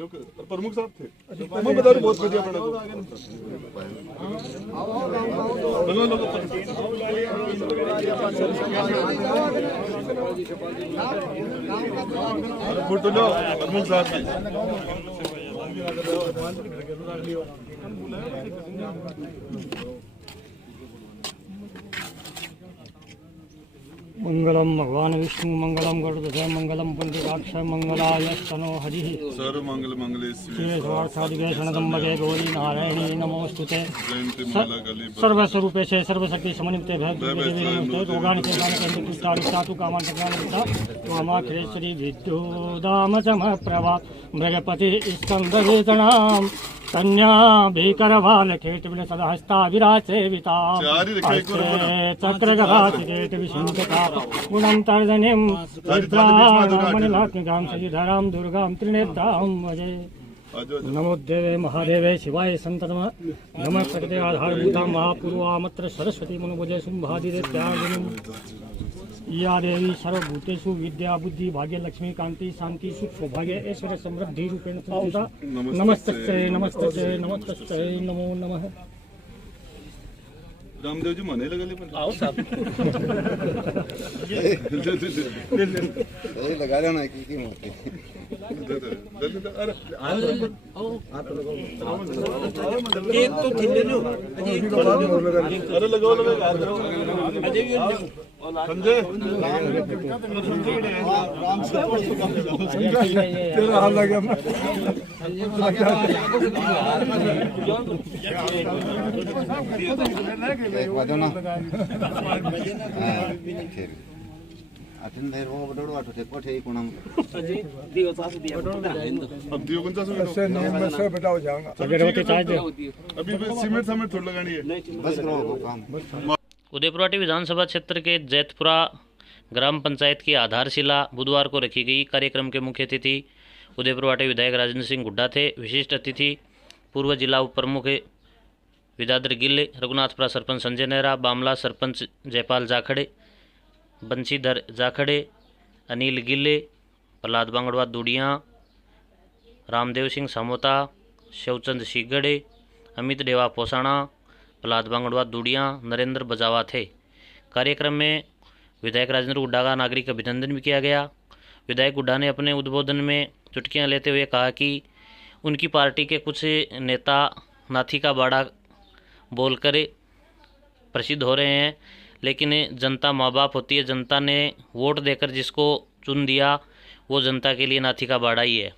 प्रमुख साहब थे मैं बता रहा बहुत बढ़िया बना फोटो लो प्रमुख साहब की मंगलम भगवान विष्णु मंगलम गरुड़ध्वज मंगलम पुंडरीकाक्ष मंगलाय तनो हरि सर्व मंगल मंगले शिवे शरणदम्बके गौरी नारायणी नमोस्तुते जयंती माला गली सर्वस्वरूपे से सर्वशक्ति समन्विते भगवती नमस्ते रोगाणि केशानि पुष्टारिष्टातु कामान् प्रज्ञानमुक्ता वामाखिलेश्वरी विद्युदाम समप्रभा मृगपति स्कन्दवेतनां कन्या भीकरबालकेटविल सदहस्ता विरासेविता चक्रगदाचिकेटविशुण्ठता गुणं तर्जनीं मणिलात्मिकां सजिधरां दुर्गां त्रिनेत्रां भजे नमो देवे महादेवे शिवाय संततम नमः प्रकृते आधारभूतां महापूर्वामत्र सरस्वती मनुभजे शुम्भादिदेत्यागिनीं या देवी सर्वभूतेषु विद्या बुद्धि भाग्य लक्ष्मी कांति शांति सुख सौभाग्य ऐश्वर्य समृद्धि रूपेण संस्थिता नमस्तस्यै नमस्तस्यै नमस्तस्यै नमो नमः। रामदेव जी मने लगा आओ साहब लगा लेना की मोटी एक तो ठिल्ले लो अरे लगाओ अजय संजय तेरा हाल लगा एक बाजू ना अठन देर वो बडोड़ वाटो थे कोठे कोणम दिवस असं दिया अब दियो कौन सा से नहीं मैं से बताओ जाऊंगा अगरबत्ती चाय दे अभी सीमेंट समेट थोड़ी लगानी है बस करो वो काम उदयपुराटी विधानसभा क्षेत्र के जैतपुरा ग्राम पंचायत की आधारशिला बुधवार को रखी गई। कार्यक्रम के मुख्य अतिथि उदयपुरवाटी विधायक राजेंद्र सिंह हुड्डा थे। विशिष्ट अतिथि पूर्व जिला उप प्रमुख विद्याधर गिल, रघुनाथपुरा सरपंच संजय नेहरा, बामला सरपंच जयपाल जाखड़े, बंशीधर जाखड़े, अनिल गिल्ले, प्रहलाद बांगड़वा दुड़िया, रामदेव सिंह सामोता, शिवचंद शिगड़े, अमित देवा पोसाणा, प्रहलाद बांगड़वा दुड़िया, नरेंद्र बजावा थे। कार्यक्रम में विधायक राजेंद्र हुड्डा का नागरिक अभिनंदन भी किया गया। विधायक हुड्डा ने अपने उद्बोधन में चुटकियां लेते हुए कहा कि उनकी पार्टी के कुछ नेता नाथी का बाड़ा बोलकर प्रसिद्ध हो रहे हैं, लेकिन जनता माँ बाप होती है। जनता ने वोट देकर जिसको चुन दिया वो जनता के लिए नाथी का बाड़ा ही है।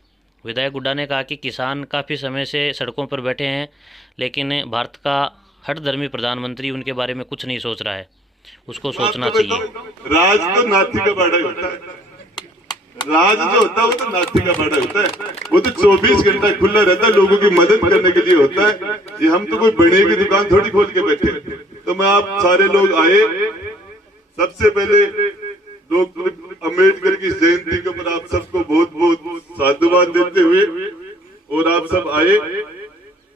विधायक हुड्डा ने कहा कि किसान काफ़ी समय से सड़कों पर बैठे हैं, लेकिन भारत का हठधर्मी प्रधानमंत्री उनके बारे में कुछ नहीं सोच रहा है, उसको सोचना चाहिए। राज तो नाथी का बाड़ा होता है, राज जो होता है वो तो नाथी का बाड़ा होता है। वो तो 24 घंटा खुला रहता है, लोगों की मदद करने के लिए होता है। ये हम तो कोई बड़े की दुकान थोड़ी खोल के बैठे। तो मैं आप सारे लोग आए, सबसे पहले डॉक्टर अम्बेडकर की जयंती के ऊपर आप सबको बहुत बहुत साधुवाद देते हुए, और आप सब आए,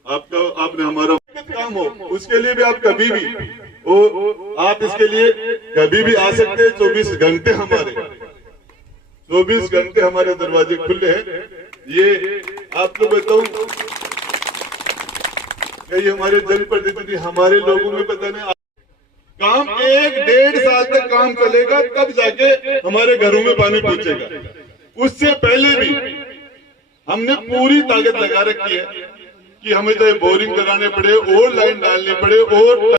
आपने हमारा काम हो उसके लिए भी आप कभी भी आप इसके लिए कभी भी आ सकते हैं। 24 घंटे हमारे दरवाजे खुले हैं। ये आपको बताऊं, कई हमारे जनप्रतिनिधि हमारे लोगों में पता नहीं काम 1-1.5 साल तक काम चलेगा, तब जाके हमारे घरों में पानी पहुंचेगा। उससे पहले भी हमने पूरी ताकत लगा रखी है कि हमें चाहे बोरिंग कराने पड़े और लाइन डालनी पड़े, और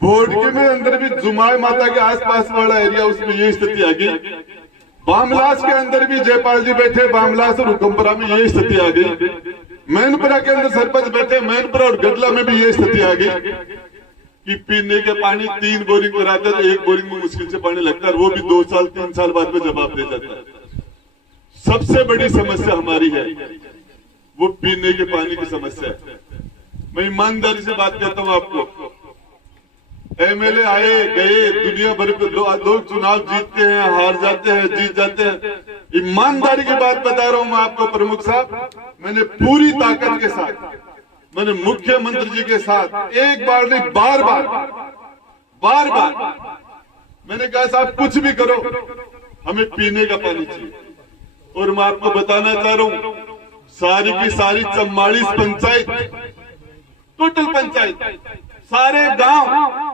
बोर्ड के में अंदर भी जुमाय माता के आसपास वाला एरिया, उसमें ये स्थिति आ गई। बामलास के अंदर भी जयपाल जी बैठे, बामलास और हुकमपुरा में ये स्थिति आ गई। मैनपुरा के अंदर सरपंच बैठे, मैनपुरा और गडला में भी ये स्थिति आ गई कि पीने के पानी 3 बोरिंग कराते तो 1 बोरिंग में मुश्किल से पानी लगता है, वो भी 2 साल 3 साल बाद में जवाब दे जाता है। सबसे बड़ी समस्या हमारी है वो पीने के पानी की समस्या है। मैं ईमानदारी से बात करता हूँ आपको, एमएलए आए गए, दुनिया भर के लोग चुनाव जीतते हैं, हार जाते हैं, जीत जाते हैं। ईमानदारी की बात बता रहा हूँ मैं आपको प्रमुख साहब, मैंने पूरी ताकत के साथ, मैंने मुख्यमंत्री जी के साथ एक बार नहीं बार बार मैंने कहा साहब कुछ भी करो, हमें पीने का पानी चाहिए। और मैं आपको बताना चाह रहा हूँ, सारी की सारी 44 पंचायत, टोटल पंचायत, सारे गांव,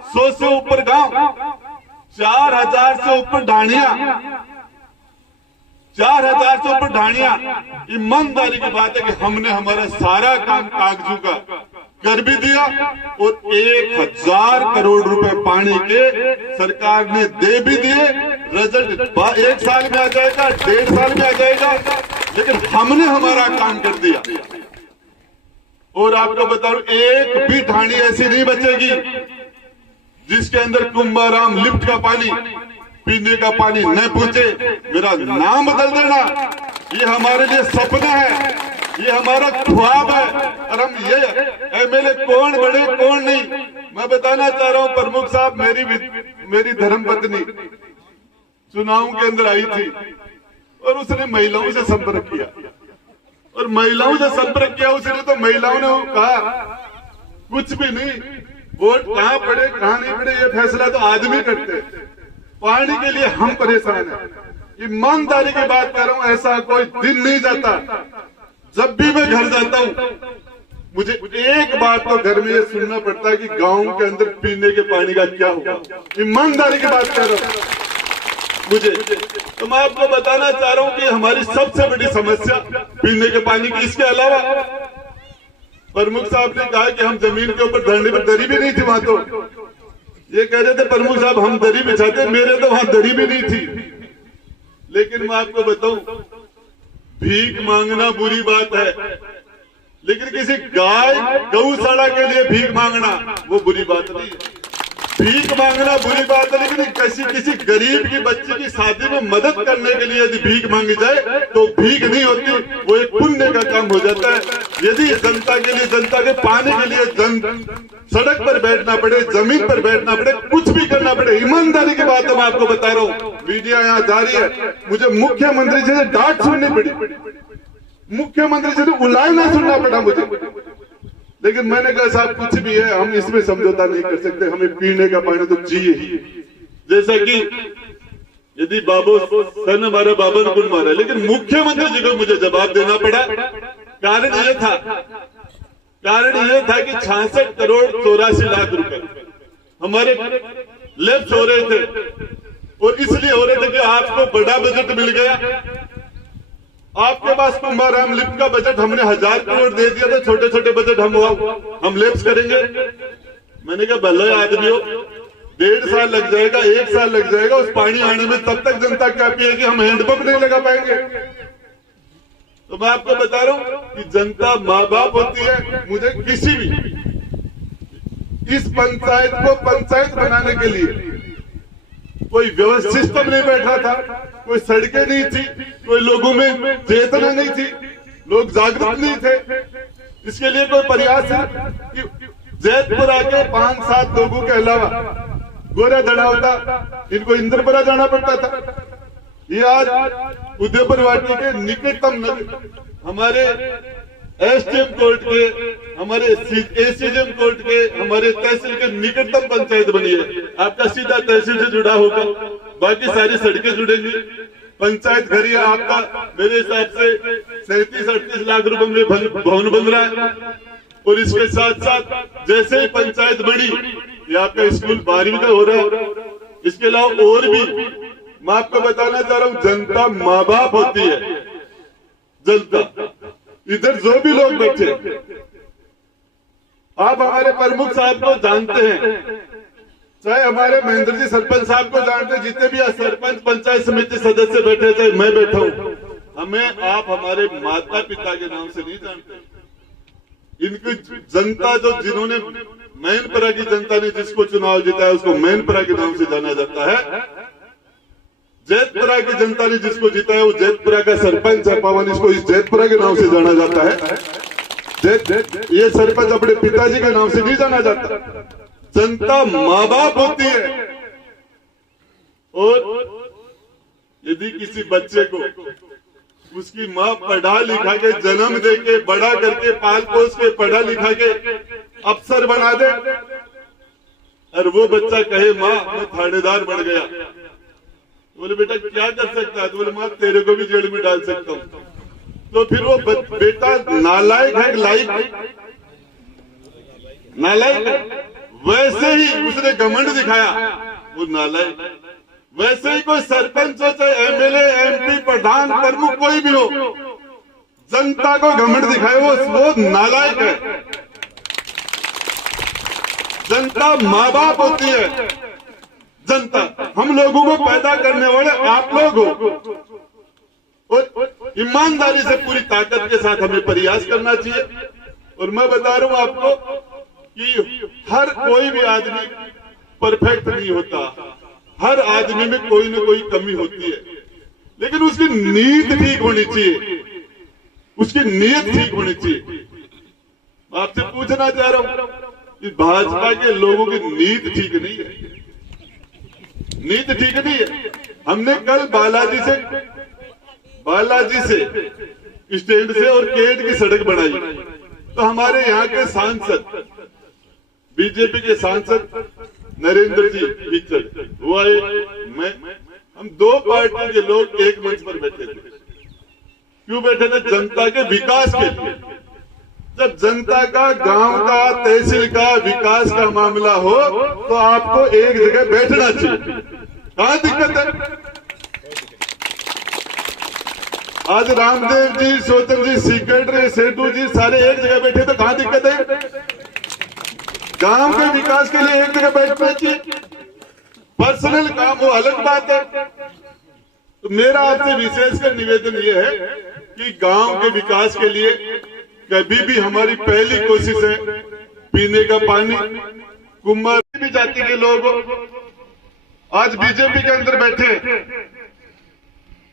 100 से ऊपर गांव, 4000 से ऊपर ढाणियां, 4000 से ऊपर ढाणियां। ईमानदारी की बात है कि हमने हमारा सारा काम कागजों का कर भी दिया और 1000 करोड़ रुपए पानी के सरकार ने दे भी दिए। रिजल्ट 1 साल में आ जाएगा, 1.5 साल में आ जाएगा, लेकिन हमने हमारा काम कर दिया। और आपको बताऊं, एक भी ढाणी ऐसी नहीं बचेगी जिसके अंदर कुंभाराम लिफ्ट का पानी, पीने का पानी न पूछे। मेरा नाम बदल देना ये हमारे लिए सपना है, ये हमारा ख्वाब है। और हम ये एमएलए कौन बड़े कौन नहीं, मैं बताना चाह रहा हूं प्रमुख साहब, मेरी धर्मपत्नी चुनाव के अंदर आई थी और उसने महिलाओं से संपर्क किया, और महिलाओं से संपर्क किया उसने, तो महिलाओं ने कहा कुछ भी नहीं, वोट कहां पड़े कहां नहीं पड़े ये फैसला तो आदमी करते, पानी के लिए हम परेशान हैं। ईमानदारी की बात कर रहा हूं, ऐसा कोई दिन नहीं जाता, जब भी मैं घर जाता हूं मुझे एक बात तो घर में ये सुनना पड़ता है कि गांव के अंदर पीने के पानी का क्या होगा। ईमानदारी की बात कर रहा हूं मुझे, तो मैं आपको बताना चाह रहा हूं कि हमारी सबसे बड़ी समस्या पीने के पानी की। इसके अलावा प्रमुख साहब ने कहा कि हम जमीन के ऊपर धरने पर, दरी भी नहीं थी वहां, तो ये कह रहे थे प्रमुख साहब हम दरी बिछाते, मेरे तो वहां दरी भी नहीं थी। लेकिन मैं आपको बताऊं, भीख मांगना बुरी बात है, लेकिन किसी गाय गौशाला के लिए भीख मांगना वो बुरी बात नहीं है। भीख मांगना बुरी बात है, लेकिन किसी गरीब की बच्ची की शादी में मदद करने के लिए यदि भीख मांगी जाए तो भीख नहीं होती, वो एक पुण्य का काम हो जाता है। यदि जनता के लिए, जनता के पाने के लिए सड़क पर बैठना पड़े, जमीन पर बैठना पड़े, कुछ भी करना पड़े, ईमानदारी की बात है मैं आपको बता रहा हूँ। मीडिया यहाँ जारी है, मुझे मुख्यमंत्री जी से डांट सुननी पड़ी, मुख्यमंत्री जी से उलायना सुनना पड़ा मुझे, लेकिन मैंने कहा साहब कुछ भी है हम इसमें समझौता नहीं कर सकते, हमें पीने का पानी तो चाहिए ही। जैसा कि यदि बाबू सन हमारा बाबा ने गुण मारा, लेकिन मुख्यमंत्री जी को मुझे जवाब देना पड़ा। कारण ये था कि 66 करोड़ 84 लाख रुपए हमारे लेफ्ट हो रहे थे, और इसलिए हो रहे थे कि आपको बड़ा बजट मिल गया, आपके पास कुंभाराम लिफ्ट का बजट हमने 1000 करोड़ दे दिया था, छोटे छोटे बजट हम लेफ्ट करेंगे। मैंने कहा भले आदमी हो, 1.5 साल लग जाएगा, 1 साल लग जाएगा उस पानी आने में, तब तक जनता क्या पिएगी, हम हैंडपंप नहीं लगा पाएंगे। तो मैं आपको बता रहा हूं कि जनता माँ बाप होती है। मुझे किसी भी इस पंचायत को पंचायत बनाने के लिए कोई व्यवस्थित सिस्टम नहीं बैठा था, कोई सड़कें नहीं थी, कोई लोगों में चेतना नहीं थी, लोग जागरूक नहीं थे। इसके लिए कोई प्रयास है कि जैतपुरा के 5-7 लोगों के अलावा गोरा धड़ा होता, इनको इंद्रपुरा जाना पड़ता था। ये आज उदयपुर वाटी के निकटतम नगर, हमारे एसडीएम कोर्ट के, हमारे एसीजेएम कोर्ट के, हमारे तहसील के निकटतम पंचायत बनी है। आपका सीधा तहसील से जुड़ा होगा, बाकी सारी सड़कें जुड़ेंगी। पंचायत घर ही आपका मेरे हिसाब से 37-38 लाख रुपए में भवन बन रहा है। और इसके साथ साथ जैसे ही पंचायत बड़ी, ये आपका स्कूल 12वीं का हो रहा है। इसके अलावा और भी मैं आपको बताना चाह रहा हूँ, जनता माँ बाप होती है। जनता इधर जो भी लोग बैठे, आप हमारे प्रमुख साहब को जानते हैं, चाहे हमारे महेंद्र जी सरपंच साहब को जानते हैं, जितने भी सरपंच पंचायत समिति सदस्य बैठे, चाहे मैं बैठा हूं, हमें आप हमारे माता पिता के नाम से नहीं जानते। इनकी जनता जो जिन्होंने मैनपुरा की जनता ने जिसको चुनाव जिताया उसको मैनपुरा के नाम से जाना जाता है। जैतपुरा की जनता ने जिसको जीता है वो जैतपुरा का सरपंच है पवन, इसको इस जैतपुरा के नाम से जाना जाता है। ये सरपंच अपने पिताजी के नाम से नहीं जाना जाता। जनता माँ बाप होती है, और यदि किसी बच्चे को उसकी माँ पढ़ा लिखा के, जन्म दे के, बड़ा करके, पाल पोस के, पढ़ा लिखा के अफसर बना दे, और वो बच्चा कहे माँ मैं थानेदार बन गया, बोले बेटा क्या कर सकता है, तो बोले माँ तेरे को भी जेल में डाल सकता हूँ। तो फिर वो बेटा नालायक है, नालायक है। वैसे ही उसने घमंड दिखाया, वो नालायक। वैसे ही कोई सरपंच हो, चाहे एमएलए, एमपी, प्रधान, प्रमुख कोई भी हो, जनता को घमंड दिखाए वो नालायक है। जनता माँ बाप होती है। जनता हम लोगों को पैदा करने वाले आप लोग हो, और ईमानदारी से पूरी ताकत के साथ हमें प्रयास करना चाहिए। और मैं बता रहा हूं आपको कि हर कोई भी आदमी परफेक्ट नहीं होता, हर आदमी में कोई न कोई कमी होती है, लेकिन उसकी नीयत ठीक होनी चाहिए, उसकी नीयत ठीक होनी चाहिए। आपसे पूछना चाह रहा हूं कि भाजपा के लोगों की नीयत ठीक नहीं है, नीयत ठीक नहीं है। हमने कल बालाजी से स्टैंड से और केट की सड़क बनाई, तो हमारे यहाँ के सांसद, बीजेपी के सांसद नरेंद्र जी पिक्चर वो आए, हम दो पार्टी के लोग एक मंच पर बैठे थे। क्यों बैठे थे? जनता के विकास के लिए। जब जनता का, गांव का, तहसील का विकास का मामला हो तो आपको एक जगह बैठना चाहिए। कहां दिक्कत है? आज रामदेव जी, सोचन जी, सेक्रेटरी, सेठू जी सारे एक जगह बैठे, तो कहां दिक्कत है? गांव के विकास के लिए एक जगह बैठना चाहिए। पर्सनल काम वो अलग बात है। तो मेरा आपसे विशेषकर निवेदन ये है कि गांव के विकास के लिए कभी भी हमारी पहली कोशिश है पीने का पानी। कुमार भी जाति के लोग आज बीजेपी के अंदर बैठे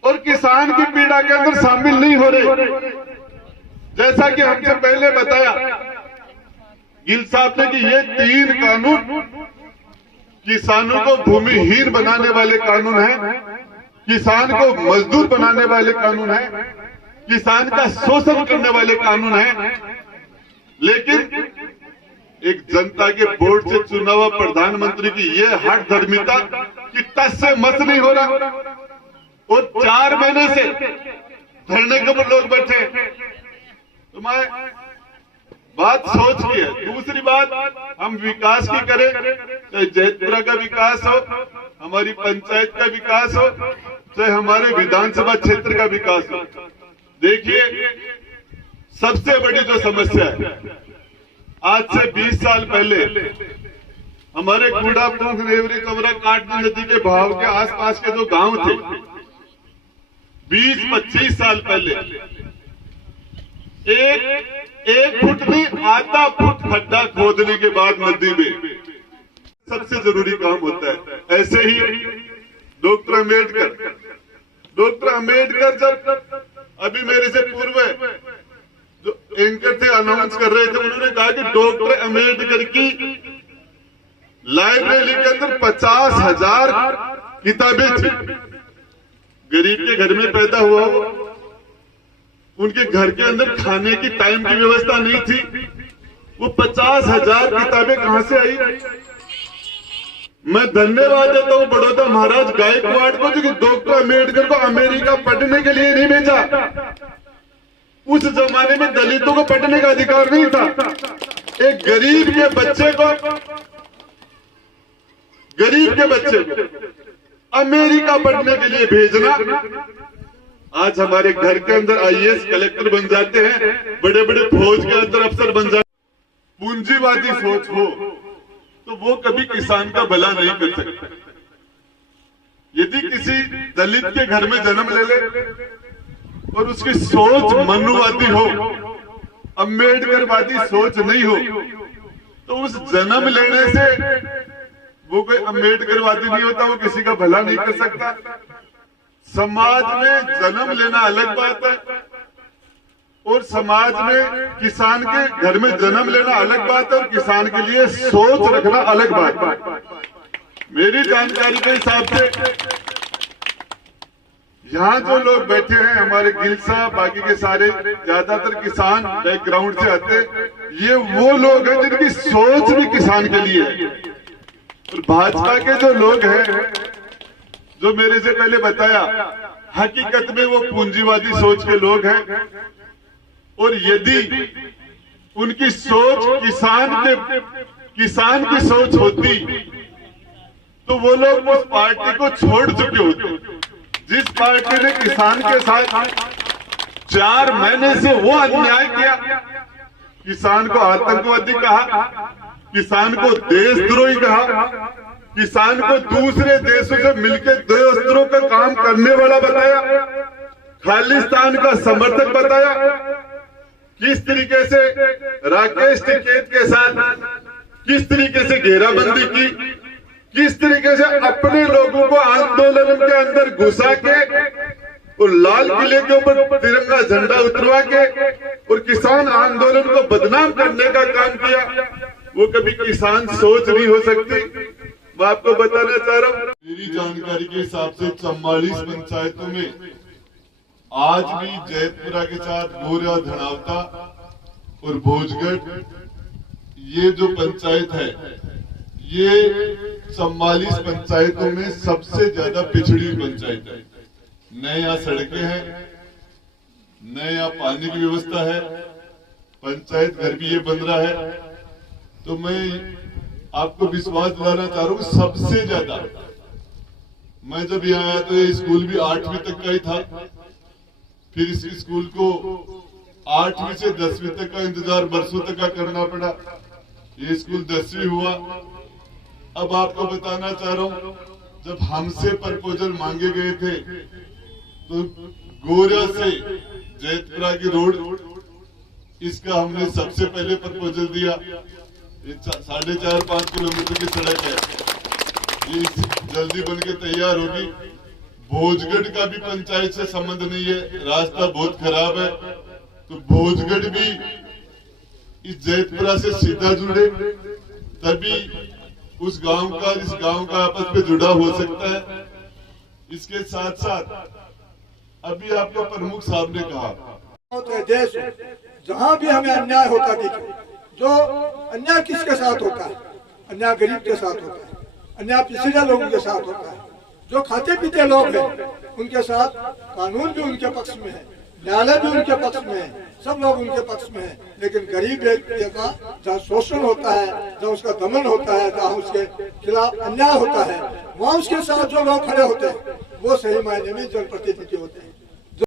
और किसान की पीड़ा के अंदर शामिल नहीं हो रहे। जैसा कि हमसे पहले बताया गिल साहब ने कि ये 3 कानून किसानों को भूमिहीन बनाने वाले कानून हैं, किसान को मजदूर बनाने वाले कानून हैं, किसान का शोषण करने वाले कानून हैं। लेकिन एक जनता के वोट से चुना हुआ प्रधानमंत्री की ये हठ धर्मिता कि टस से मस नहीं हो रहा, और 4 महीने से धरने के ऊपर लोग बैठे। तो मैं बात सोच के है। दूसरी बात, हम विकास की करें, चाहे जैतपुरा का विकास हो, हमारी पंचायत का विकास हो, चाहे हमारे विधानसभा क्षेत्र का विकास हो। देखिए, सबसे बड़ी जो समस्या है, आज से 20 साल पहले हमारे कूड़ापुर, रेवरी, कमरा, काटनी नदी के बहाव के आसपास के जो गांव थे, 20-25 साल पहले एक फुट नहीं, आधा फुट खड्डा खोदने के बाद नदी में सबसे जरूरी काम होता है। ऐसे ही डॉक्टर अम्बेडकर जब अभी मेरे से पूर्व जो एंकर थे अनाउंस कर रहे थे, उन्होंने कहा कि डॉक्टर अम्बेडकर की लाइब्रेरी के अंदर 50,000 किताबें थी। गरीब के घर में पैदा हुआ हो, उनके घर के अंदर खाने की टाइम की व्यवस्था नहीं थी, वो 50,000 किताबें कहां से आई? मैं धन्यवाद देता हूं बड़ौदा महाराज गायकवाड़ को, जो कि डॉक्टर अम्बेडकर को अमेरिका पढ़ने के लिए नहीं भेजा। उस जमाने में दलितों को पढ़ने का अधिकार नहीं था। एक गरीब के बच्चे को अमेरिका पढ़ने के लिए भेजना। आज हमारे घर के अंदर आईएएस, कलेक्टर बन जाते हैं, बड़े बड़े फौज के अंदर अफसर बन जाते। पूंजीवादी सोच हो तो वो कभी किसान का भला नहीं कर सकता। यदि किसी दलित के घर में जन्म ले ले और उसकी सोच मनुवादी हो, अम्बेडकरवादी सोच नहीं हो, तो उस जन्म लेने से वो कोई अम्बेडकरवादी नहीं होता, वो किसी का भला नहीं कर सकता। समाज में जन्म लेना अलग बात है और समाज में किसान के घर में जन्म लेना अलग बात है, और किसान के लिए सोच रखना अलग बात है। मेरी जानकारी के हिसाब से यहाँ जो लोग बैठे हैं, हमारे गिल साहब, बाकी के सारे ज्यादातर किसान बैकग्राउंड से आते, ये वो लोग हैं जिनकी सोच भी किसान के लिए है। और भाजपा के जो लोग हैं, जो मेरे से पहले बताया, हकीकत में वो पूंजीवादी सोच के लोग हैं। और यदि उनकी सोच किसान की सोच होती तो वो लोग उस पार्टी को छोड़ चुके होते। जिस पार्टी ने किसान के साथ 4 महीने से वो अन्याय किया, किसान को आतंकवादी कहा, किसान को देशद्रोही कहा, किसान को दूसरे देशों से मिलकर देशद्रोह का काम करने वाला बताया, खालिस्तान का समर्थक बताया। किस तरीके से राकेश टिकैत के साथ किस तरीके से घेराबंदी की, किस तरीके से अपने लोगों को आंदोलन के अंदर घुसा के और लाल किले के ऊपर तिरंगा झंडा उतरवा के और किसान आंदोलन को बदनाम करने का काम किया, वो कभी किसान सोच नहीं हो सकती। मैं आपको बताना चाह रहा हूँ, मेरी जानकारी के हिसाब से 44 पंचायतों में आज भी जैतपुरा के साथ गोरिया, धनावता और भोजगढ़, ये जो पंचायत है, ये 44 पंचायतों में सबसे ज्यादा पिछड़ी पंचायत है। न यहाँ सड़कें हैं, न यहाँ पानी की व्यवस्था है, पंचायत घर भी ये बन रहा है। तो मैं आपको विश्वास दिलाना चाह रहा हूँ, सबसे ज्यादा मैं जब यहाँ आया तो ये स्कूल भी 8वीं तक का ही था, फिर इस स्कूल को 8वीं से 10वीं तक का इंतजार बरसों तक का करना पड़ा, ये स्कूल 10वीं हुआ। अब आपको बताना चाह रहा हूँ, जब हमसे प्रपोजल मांगे गए थे तो गोरिया से जैतपुरा की रोड, इसका हमने सबसे पहले प्रपोजल दिया। ये 4.5-5 किलोमीटर की सड़क है, ये जल्दी बनके तैयार होगी। भोजगढ़ का भी पंचायत से संबंध नहीं है, रास्ता बहुत खराब है, तो भोजगढ़ भी इस जैतपुरा से सीधा जुड़े, तभी उस गांव का इस गांव का आपस में जुड़ा हो सकता है। इसके साथ साथ अभी आपका प्रमुख साहब ने कहा, देश जहाँ भी हमें अन्याय होता दिखे, जो अन्याय किसके साथ होता है, अन्याय गरीब के साथ होता है, अन्याय पिछड़े लोगों के साथ होता है, जो खाते पीते लोग हैं उनके साथ कानून भी उनके पक्ष में है, न्यायालय भी उनके पक्ष में है, सब लोग उनके पक्ष में है। लेकिन गरीब व्यक्ति का जहाँ शोषण होता है, जहाँ उसका दमन होता है, जहाँ उसके खिलाफ अन्याय होता है, वहाँ उसके साथ जो लोग खड़े होते हैं वो सही मायने में जनप्रतिनिधि होते हैं।